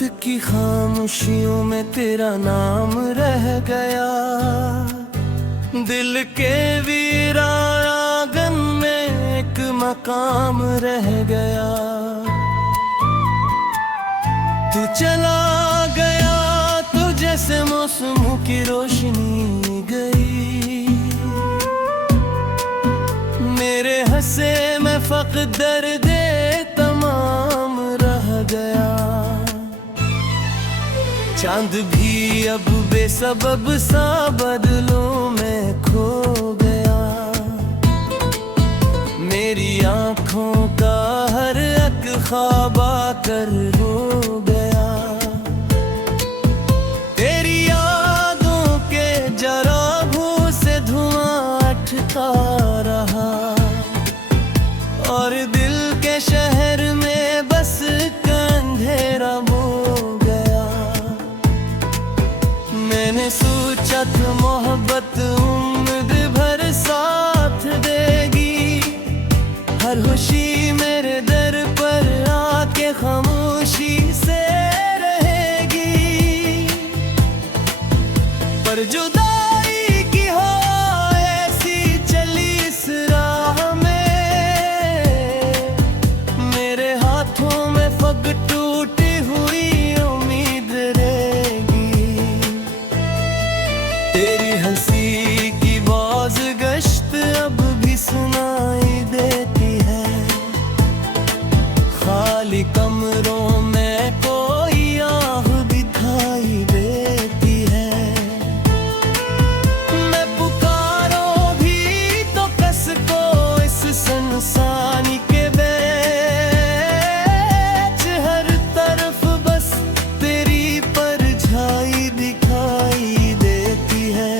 रात की खामोशियों में तेरा नाम रह गया, दिल के वीरान आंगन में एक मकाम रह गया। तू चला गया तो जैसे मौसमों की रोशनी गई, मेरे हंसे में फक़्र दर्द तमाम रह गया। चांद भी अब बेसबब सा बदलों में खो गया, मेरी आँखों का हर एक ख्वाब आकर रो गया। तेरी यादों के जराबों से धुआं उठता रहा, और दिल के शहर में बस अंधेरा हो गया। मैंने सोचा था मोहब्बत उम्र भर साथ देगी, हर खुशी मेरे दर पर आके खामोशी से रहेगी। पर जुदाई की हो ऐसी चली इस राह में, मेरे हाथों में फग टूटी हुई उम्मीद रहेगी। तेरी हंसी की बाज गश्त अब भी सुनाई देती है, खाली कमरों में कोई आह दिखाई देती है। मैं पुकारो भी तो कस को इस संसानी के बीच, हर तरफ बस तेरी परछाई दिखाई देती है।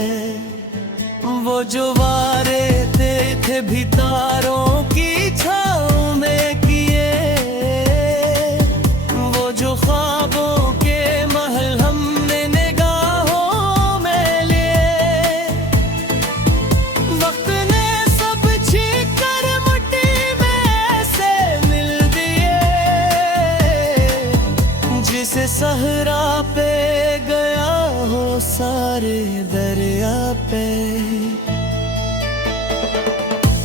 वो जो वारे थे भी तारों की छाँव में किए, वो जो ख्वाबों के महल हमने निगाहों में लिए, वक्त ने सब छीन कर मुट्ठी में से मिल दिए। जिसे सहरा पे गया हो सारे दरिया पे,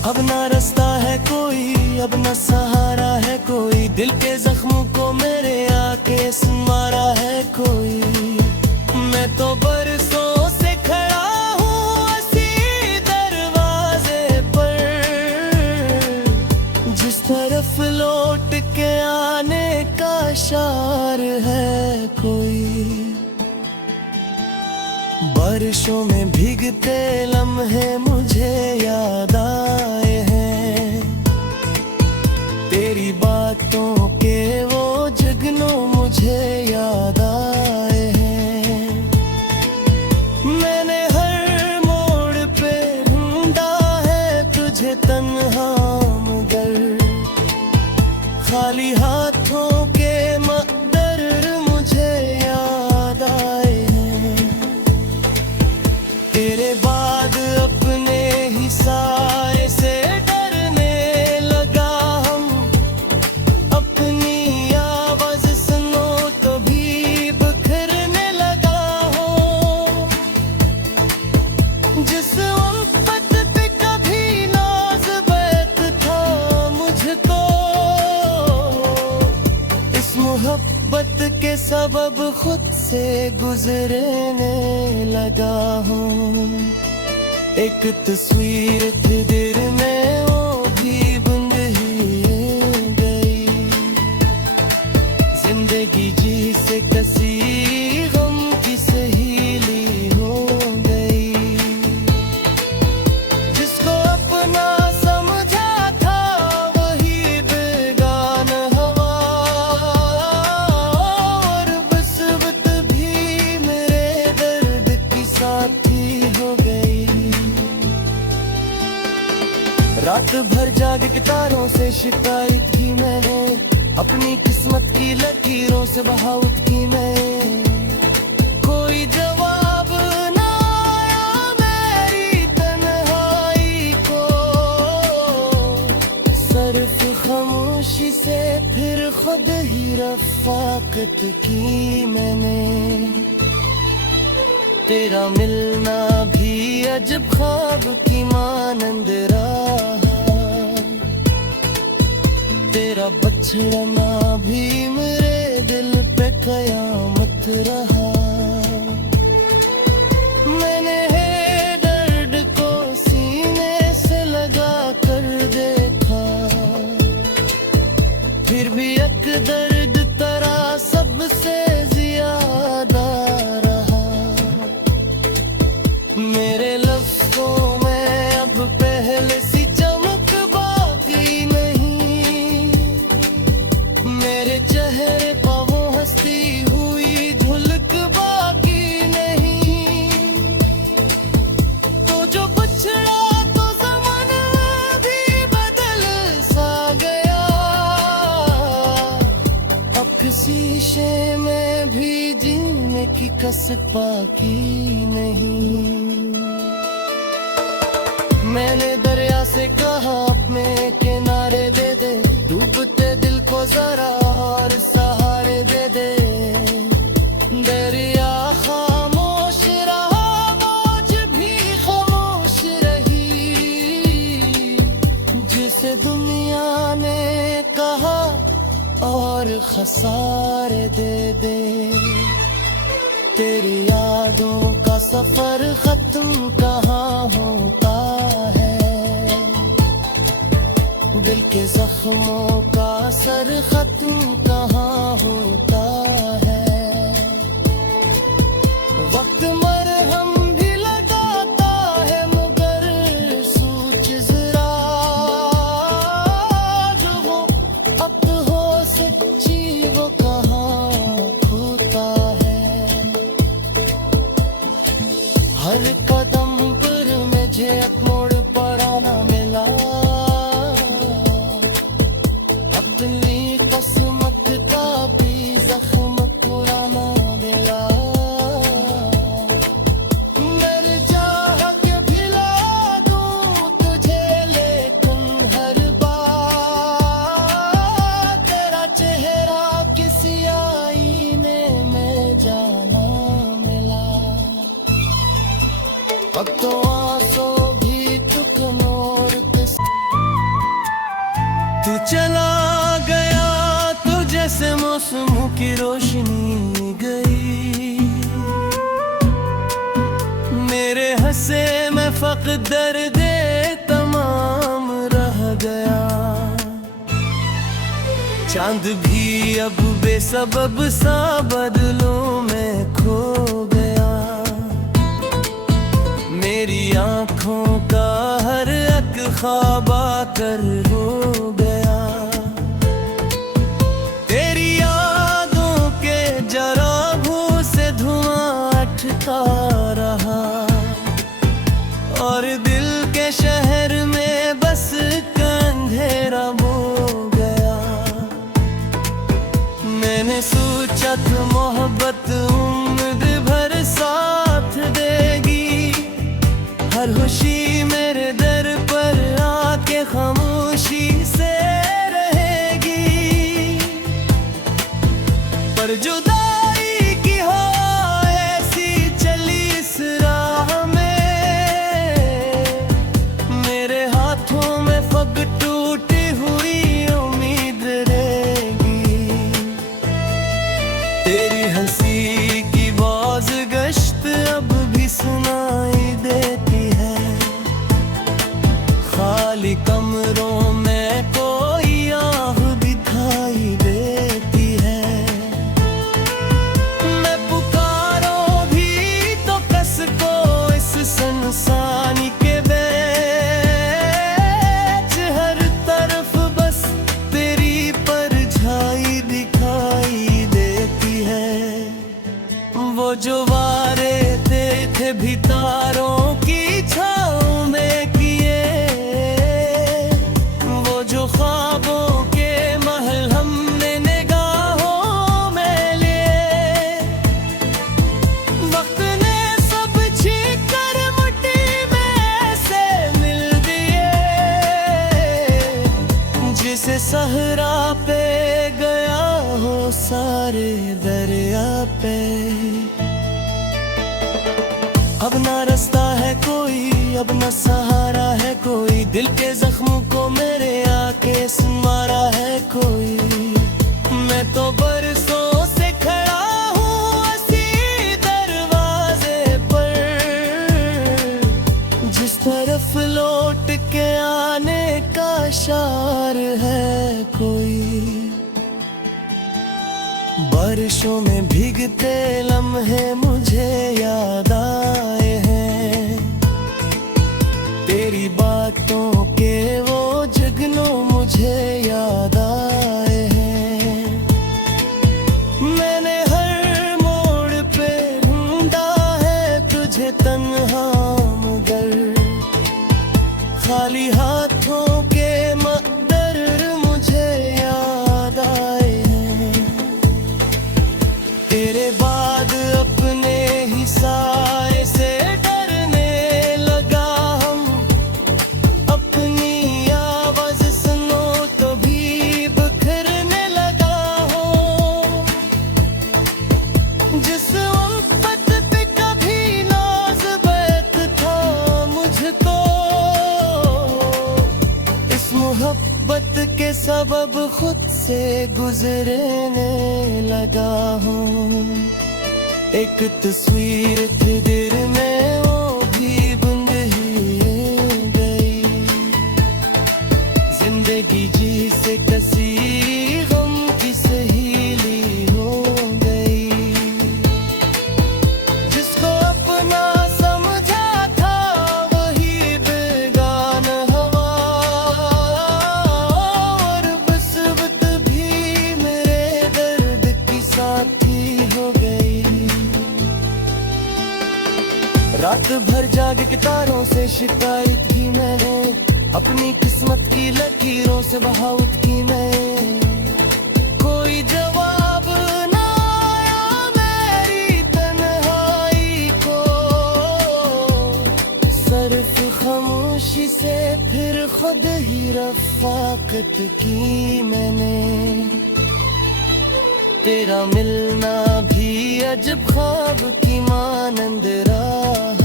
अब ना रास्ता है कोई, अब ना सहारा है कोई, दिल के जख्मों को मेरे आके संवारा है कोई। मैं तो बरसों से खड़ा हूँ इसी दरवाजे पर, जिस तरफ लौट के आने का इशार है कोई। बारिशों में भीगते लम्हे मुझे याद आए हैं, तेरी बातों के वो जगनों मुझे याद आए हैं। मैंने हर मोड़ पे ढूंढा है तुझे तन्हा मगर, खाली हाथों के मकदर मुझे याद आए हैं। तेरे बाद अपने ही साए से डरने लगा हम, अपनी आवाज सुनो तो भी बिखरने लगा हो। जिस वक्त पे कभी नाज बैत था मुझको, इस मोहब्बत के सबब खुद से गुजरने लगा हूँ। एक तस्वीर थी दिल में वो भी बंद ही गई, जिंदगी जी से कसी गम की सहेली हो गई। जिसको अपना समझा था वही बेगान हवा, और बसवत भी मेरे दर्द की साथी हो गई। रात भर जाग के तारों से शिकायत की मैंने, अपनी किस्मत की लकीरों से बहावत की मैं। कोई जवाब ना आया मेरी तन्हाई को, सिर्फ खामोशी से फिर खुद खुद ही रफ़ाक़त की मैंने। तेरा मिलना भी अजब ख्वाब की मानंद रहा, तेरा बछड़ना भी मेरे दिल पे कयामत रहा। मैंने है दर्द को सीने से लगा कर देखा, फिर भी एक दर्द तेरा सबसे ज्यादा रहा। मेरे लफ्ज़ों में अब पहले सी चमक बाकी नहीं, मेरे चेहरे पर वो हंसती हुई झुलक बाकी नहीं। तो जो बछड़ा तो ज़माना भी बदल सा गया, अब किसी शीशे में भी जीने की कसक बाकी नहीं। मैंने दरिया से कहा अपने किनारे दे दे, डूबते दिल को जरा और सहारे दे दे। दरिया खामोश रहा, मौज भी खामोश रही, जिसे दुनिया ने कहा और खसारे दे दे। तेरी यादों का सफर खत्म कहाँ होता है, दिल के जख्मों का असर खत्म कहाँ होता है। वक्त मरहम भी लगाता है मगर सूझ जरा, जो वो अब हो सच्ची वो कहाँ खोता है। हर कदम पर मुझे एक मोड़ पड़ा ना मिला, अपनी किस्मत का भी जख्म पुराना दिला। मेरे चाह के भिला दूं तुझे, लेकिन हर बार तेरा चेहरा किसी आईने में जाना मिला। अब तो आंसू भी तुक नोर पे तू चला गया, तो जैसे मौसमों की रोशनी गई। मेरे हंसे में फ़क़्त दर्द तमाम रह गया, चांद भी अब बेसबब सा बदलों में खो गया। मेरी आँखों का हर एक ख्वाब आकर हो गया। तेरी यादों के जराबों से धुआं उठता रहा, और दिल के शहर में बस अंधेरा हो गया। मैंने सोचा था मोहब्बत उम्र भर साथ देगी, हर खुशी मेरे दर पर आके खामोशी से रहेगी। पर जुदाई की हवा ऐसी चली इस राह में, मेरे हाथों में फग टूटी हुई उम्मीद रहेगी। तेरी हंसी की बाज़ गश्त अब भी सुनाई देती है, खाली कमरों में कोई आह दिखाई देती है। मैं पुकारूं भी तो कस को इस संसानी के बीच, हर तरफ बस तेरी परछाई दिखाई देती है। वो जो वारे थे भी तारों की छाँव में किए, वो जो ख्वाबों के महल हमने निगाहों में लिए। वक्त ने सब छीन कर मुट्ठी में ऐसे मिल दिए, जिसे सहरा पे गया सारे दरिया पे। अब ना रास्ता है कोई, अब ना सहारा है कोई, दिल के जख्मों को मेरे आके संवारा है कोई। मैं तो बरसों से खड़ा हूँ इसी दरवाजे पर, जिस तरफ लौट के आने का इशार है कोई। बारिशों में भीगते लम्हे मुझे याद आए हैं, तेरी बातों के वो जगनों मुझे याद आए हैं। मैंने हर मोड़ पे ढूंढा है तुझे तन्हा मगर, खाली हाथों के मकदर मुझे याद आए हैं। तेरे बाद अपने ही साए से डरने लगा हम, अपनी आवाज सुनो तो भी बिखरने लगा हूँ। जिस उल्फत पे कभी नाज़ बैत था मुझको, इस मोहब्बत के सबब खुद से गुजरने लगा हूँ। एक तस्वीर थी दिल में वो भी बंद ही गई, जिंदगी जी से कसी गम की सहेली हो गई। जिसको अपना समझा था वही बेगाना हवा, और मुसीबत भी मेरे दर्द की साथी हो गई। रात भर जाग के तारों से शिकायत की मैंने, अपनी किस्मत की लकीरों से बहावत की मैं। कोई जवाब ना आया मेरी तन्हाई को, सिर्फ खामोशी से फिर खुद ही रफाकत की मैंने। तेरा मिलना भी अजब ख्वाब की मानंद रहा,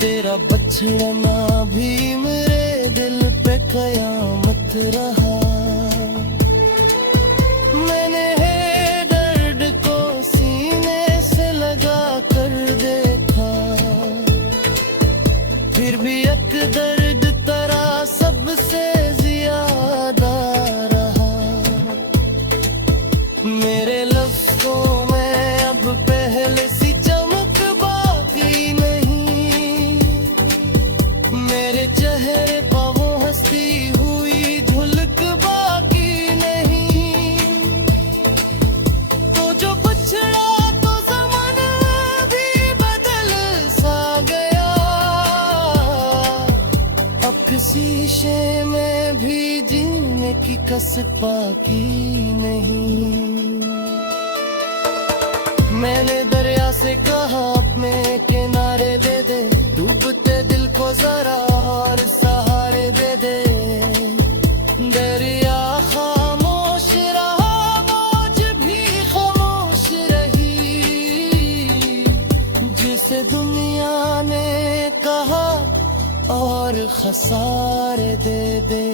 तेरा बछड़ना भी मेरे दिल पे कयामत रहा। मैंने है दर्द को सीने से लगा कर देखा, फिर भी एक दर्द तेरा सबसे ज्यादा रहा। मेरे लफ्ज़ों में अब पहले सी चमक बाकी नहीं, मेरे चेहरे पर वो हंसती हुई झुलक बाकी नहीं। तो जो बछड़ा तो ज़माना भी बदल सा गया, अब किसी शीशे में भी जीने की कस बाकी नहीं। मैंने दरिया से कहा अपने किनारे दे दे, डूबते दिल को जरा और सहारे दे दे। दरिया खामोश रहा, मौज भी खामोश रही, जिसे दुनिया ने कहा और खसारे दे दे।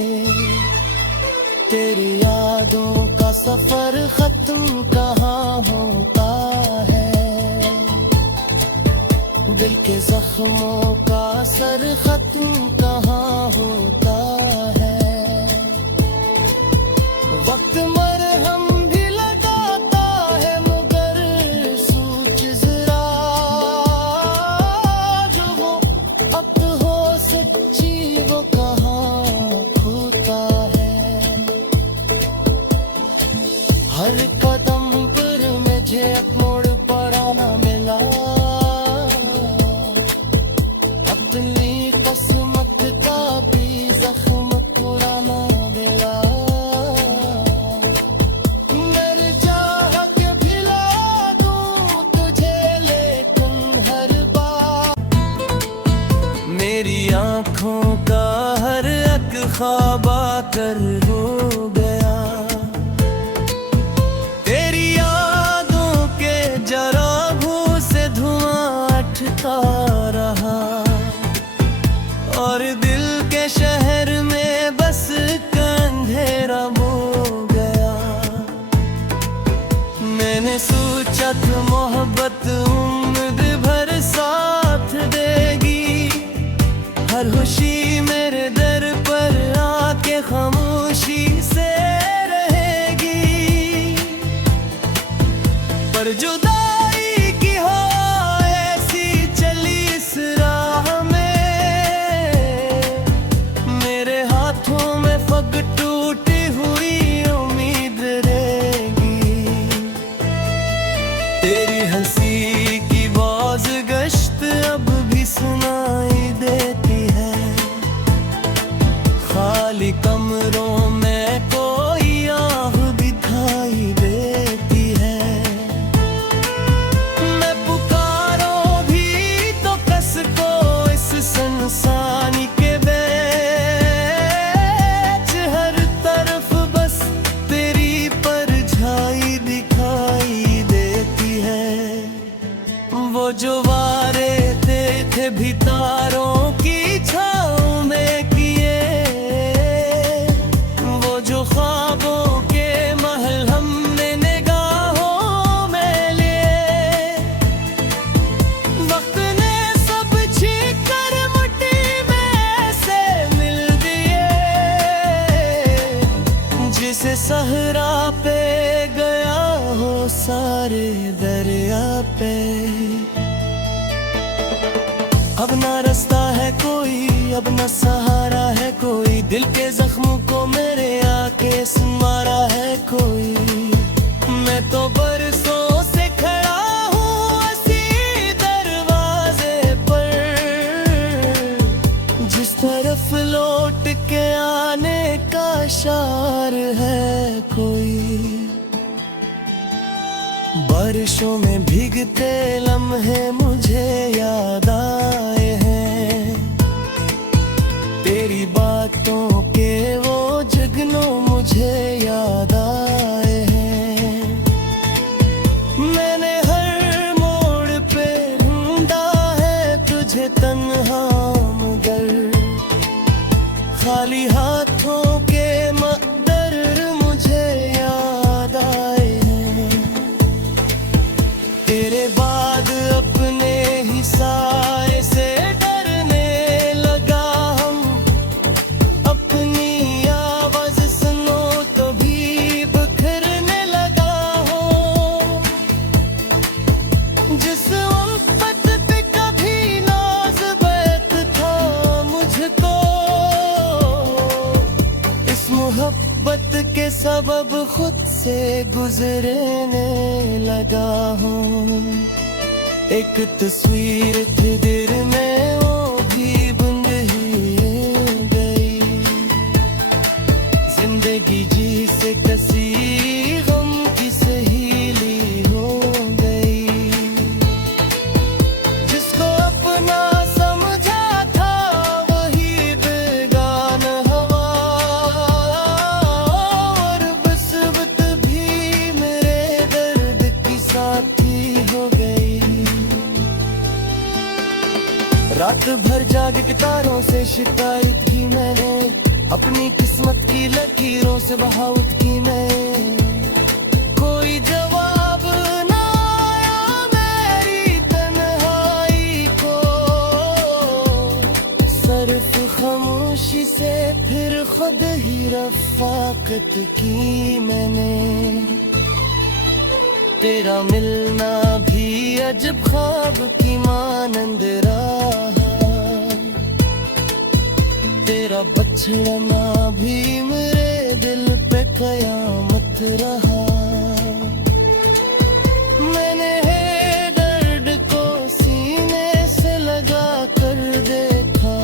तेरी यादों का सफर खत्म कहाँ होता है, दिल के जख्मों का असर खत्म कहाँ होता है। वक्त मरहम भी लगाता है मगर सोच जरा, जो वो अब हो सच्ची वो कहाँ खोता है। हर कदम पर मुझे एक मोड़ पर आना मिला, अपनी किस्मत अपने शहर में बस का अंधेरा हो गया। मैंने सोचा था मोहब्बत उम्र भर साथ देगी, हर खुशी मेरे दर पर आके खामोशी से रहेगी। पर जुदाई की हो ऐसी चली इस राह में, मेरे हाथों में फग टूटी हुई उम्मीद रहेगी। तेरी हंसी की बाज गश्त अब भी सुनाई देती है, खाली कमरों में कोई आह दिखाई देती है। मैं पुकारो भी तो कस को इस संसानी के बीच, हर तरफ बस तेरी परछाई दिखाई देती है। वो जो वारे थे भी तारों की छाँव में किए, वो जो ख्वाबों के महल हमने निगाहों में लिए, वक्त ने सब छीन कर मुट्ठी में ऐसे मिल दिए, जिसे सहरा पे गया हो सारे दरिया पे। अब ना रास्ता है कोई, अब ना सहारा है कोई, दिल के जख्मों को मेरे आके संवारा है कोई। मैं तो बरसों से खड़ा हूँ इसी दरवाजे पर, जिस तरफ लौट के आने का इशार है कोई। बारिशों में भीगते लम्हे मुझे याद आए हैं, तेरी बातों के वो जगनों मुझे याद आए हैं। मैंने हर मोड़ पे ढूंढा है तुझे तन्हा मगर, खाली हाथों के मकदर मुझे याद आए हैं। तेरे बाद अपने ही साए से डरने लगा हम, अपनी आवाज सुनो तो भी बिखरने लगा हूँ। जिस उल्फत पे कभी नाज बैत था मुझको, इस मोहब्बत के सबब खुद से गुजरने लगा हूँ। एक तस्वीर थी दिल में वो भी बंद ही गई, जिंदगी जी से कसी गम की सहेली हो गई। जिसको अपना समझा था वही बेगाना हवा, और बसवत भी मेरे दर्द की साथी हो गई। रात भर जाग के तारों से शिकायत की मैंने, अपनी किस्मत की लकीरों से बहावत की मैंने। कोई जवाब ना आया मेरी तन्हाई को, सिर्फ खामोशी से फिर खुद ही रफाकत की मैंने। तेरा मिलना भी अजब ख्वाब की मानंद रहा, तेरा बछड़ना भी मेरे दिल पे कयामत रहा। मैंने है दर्द को सीने से लगा कर देखा,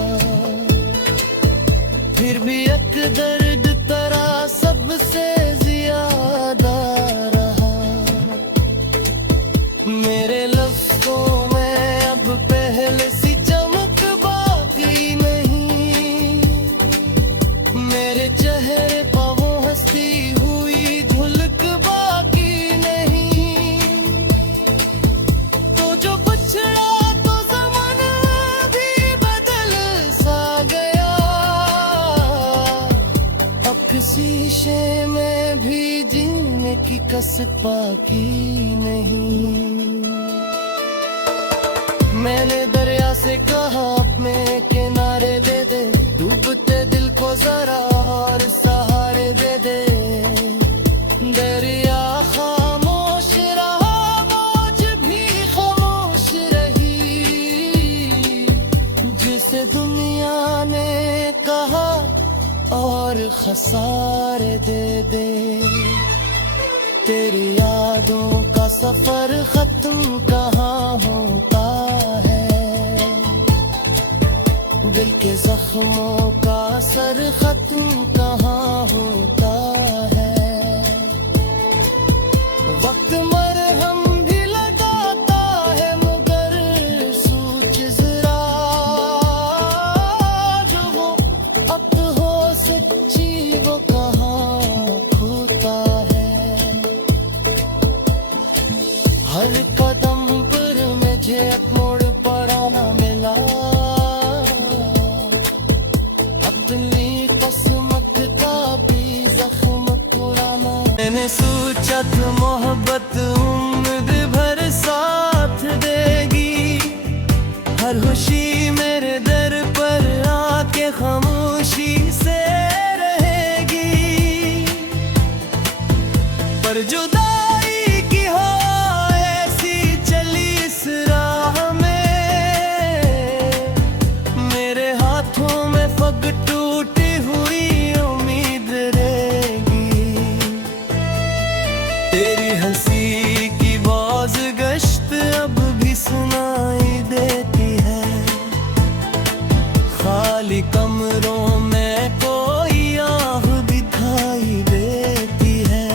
फिर भी एक दर्द तेरा सबसे ज्यादा रहा। मेरे लफ्ज़ों में अब पहले सी चमक बाकी नहीं, मेरे चेहरे पर वो हंसती हुई झुलक बाकी नहीं। तो जो बछड़ा तो ज़माना भी बदल सा गया, नशे में भी जीने की कसक बाकी नहीं। मैंने दरिया से कहा अपने किनारे दे दे, डूबते दिल को जरा और सहारे दे दे। दरिया खामोश रहा, मौज भी खामोश रही, जिसे दुनिया ने कहा और खसारे दे दे। तेरी यादों का सफर खत्म कहाँ होता है, दिल के जख्मों का असर खत्म कहाँ होता है। वक्त मरहम भी लगाता है मगर सूझ जरा, जो वो अब हो सच्ची वो कहाँ खोता है। हर कदम पर मुझे एक मोड़ पर आना मिला, अपनी किस्मत का भी जख्म पुराना। मैंने सोचा था मोहब्बत उम्र भर साथ देगी, हर खुशी मेरे दर पर आके खामोशी से रहेगी। पर जुदाई की हो ऐसी चली इस राह में, मेरे हाथों में फग टूटी हुई उम्मीद रहेगी। तेरी हंसी की बाज गश्त अब भी सुनाई देती है, खाली कमरों में कोई आह दिखाई देती है।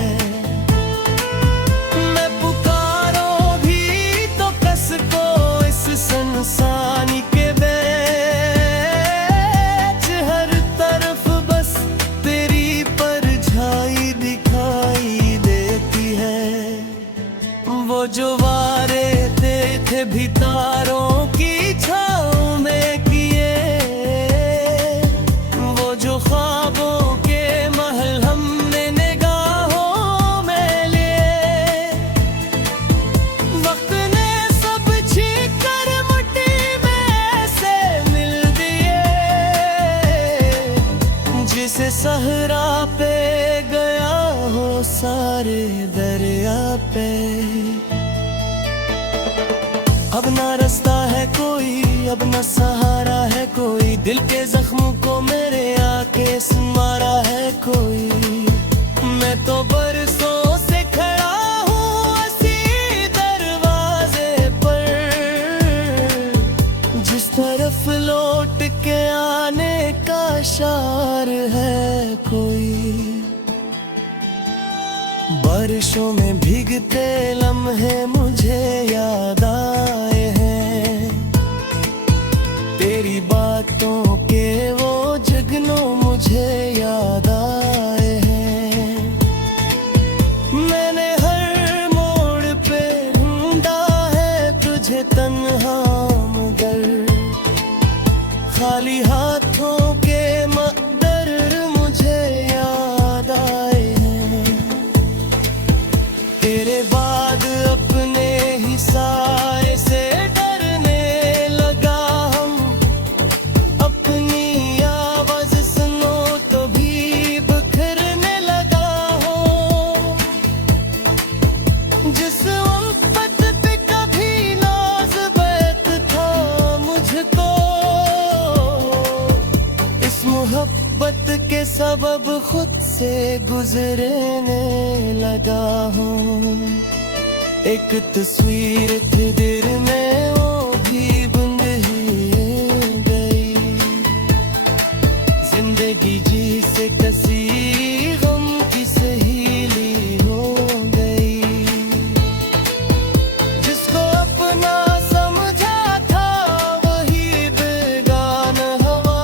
मैं पुकारो भी तो कस को इस संसानी के बीच, हर तरफ बस तेरी परछाई दिखाई देती है। वो जो वारे थे भी तारों की छाँव में किए, वो जो ख्वाबों के महल हमने निगाहों में लिए। वक्त ने सब छीन कर मुट्ठी में से मिल दिए, जिसे सहरा पे गया हो सारे दरिया पे। अब ना रास्ता है कोई, अब ना सहारा है कोई, दिल के जख्मों को मेरे आके संवारा है कोई। मैं तो बरसों से खड़ा हूँ इसी दरवाजे पर, जिस तरफ लौट के आने का इशार है कोई। बारिशों में भीगते लम्हे मुझे याद आए हैं, तेरी बातों के वो जगनों मुझे याद आए हैं। मैंने हर मोड़ पे ढूंढा है तुझे तन्हा मगर, खाली हाथों के मकदर मुझे याद आए हैं। तेरे बाद अपने ही साए से डरने लगा हम, अपनी आवाज सुनो तो भी बिखरने लगा हूँ। जिस उल्फत पे कभी नाज बैत था मुझको, इस मोहब्बत के सबब खुद से गुजरने लगा हूँ। एक तस्वीर थी दिल में वो भी बंद ही गई, जिंदगी जी से कसी गम की सहेली हो गई। जिसको अपना समझा था वही बेगान हवा,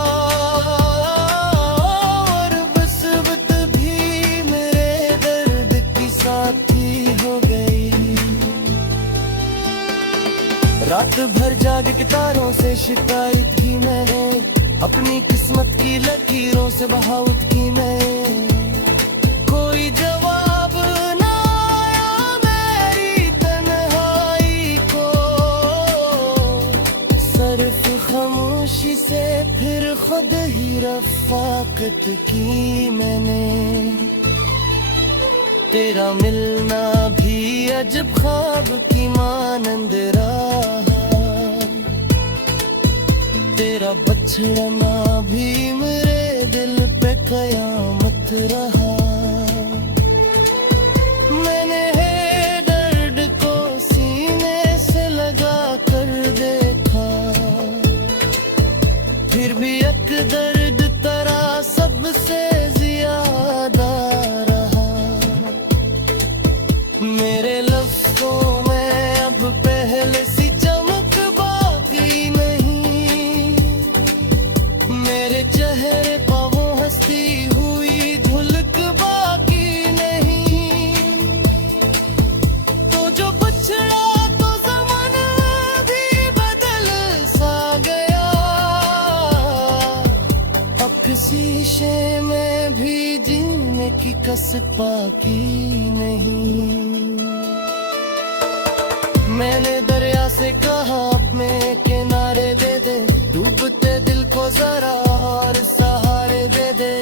और बसवत भी मेरे दर्द की साथी हो गई। रात भर जाग के तारों से शिकायत की मैंने, अपनी किस्मत की लकीरों से बहावत की मैं। खामोशी से फिर खुद ही रफाकत की मैंने। तेरा मिलना भी अजब ख्वाब की मानंद रहा, तेरा बछड़ना भी मेरे दिल पे कयामत रहा। मैंने है दर्द को सीने से लगा कर देखा, फिर भी एक दर्द तेरा सबसे ज्यादा रहा। मेरे लफ्ज़ों में अब पहले सी चमक बाकी नहीं, मेरे चेहरे पर वो हंसती हुई झुलक बाकी नहीं। तो जो बछड़ा तो ज़माना भी बदल सा गया, अब शीशे में भी जीने की कसक बाकी नहीं। मैंने दरिया से कहा अपने किनारे दे दे, डूबते दिल को जरा और सहारे दे दे।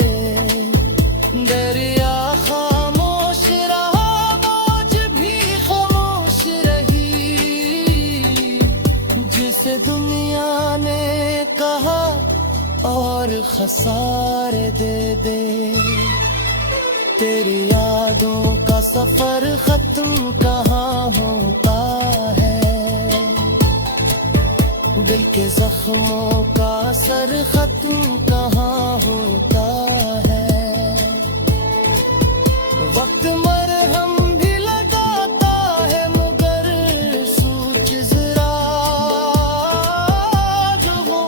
दरिया खामोश रहा, मौज भी खामोश रही, जिसे दुनिया ने कहा और खसारे दे दे। तेरी यादों का सफर खत्म कहाँ होता है, दिल के जख्मों का असर खत्म कहाँ होता है। वक्त मरहम भी लगाता है मगर सोच जरा, जो वो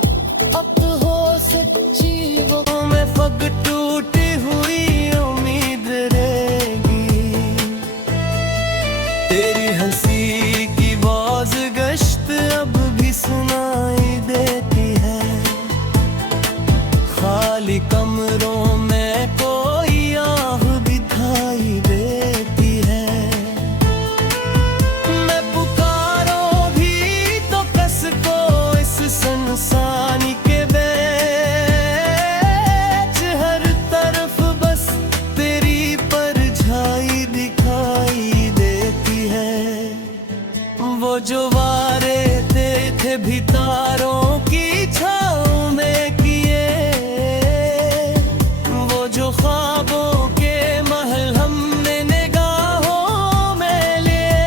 अब हो सच्ची वो मैं फग टूटी हुई उम्मीद रहेगी। तेरी हंसी की बाज गश्त अब भी सुनाई देती है, खाली कमरों में कोई आह दिखाई देती है। मैं पुकारूं भी तो कस को इस संसानी के बीच, हर तरफ बस तेरी परछाई दिखाई देती है। वो जो वारे थे भी तारों की छाँव में किए, वो जो ख्वाबों के महल हमने निगाहों में लिए,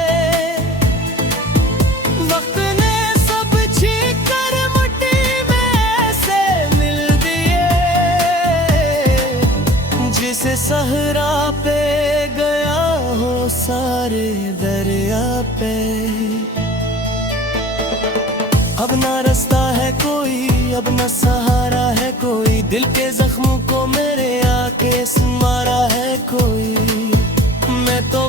वक्त ने सब छीन कर मुट्ठी में ऐसे मिल दिए, जिसे सहरा पे गया हो सारे दरिया पे। अब ना रास्ता है कोई, अब ना सहारा है कोई, दिल के जख्मों को मेरे आके संवारा है कोई। मैं तो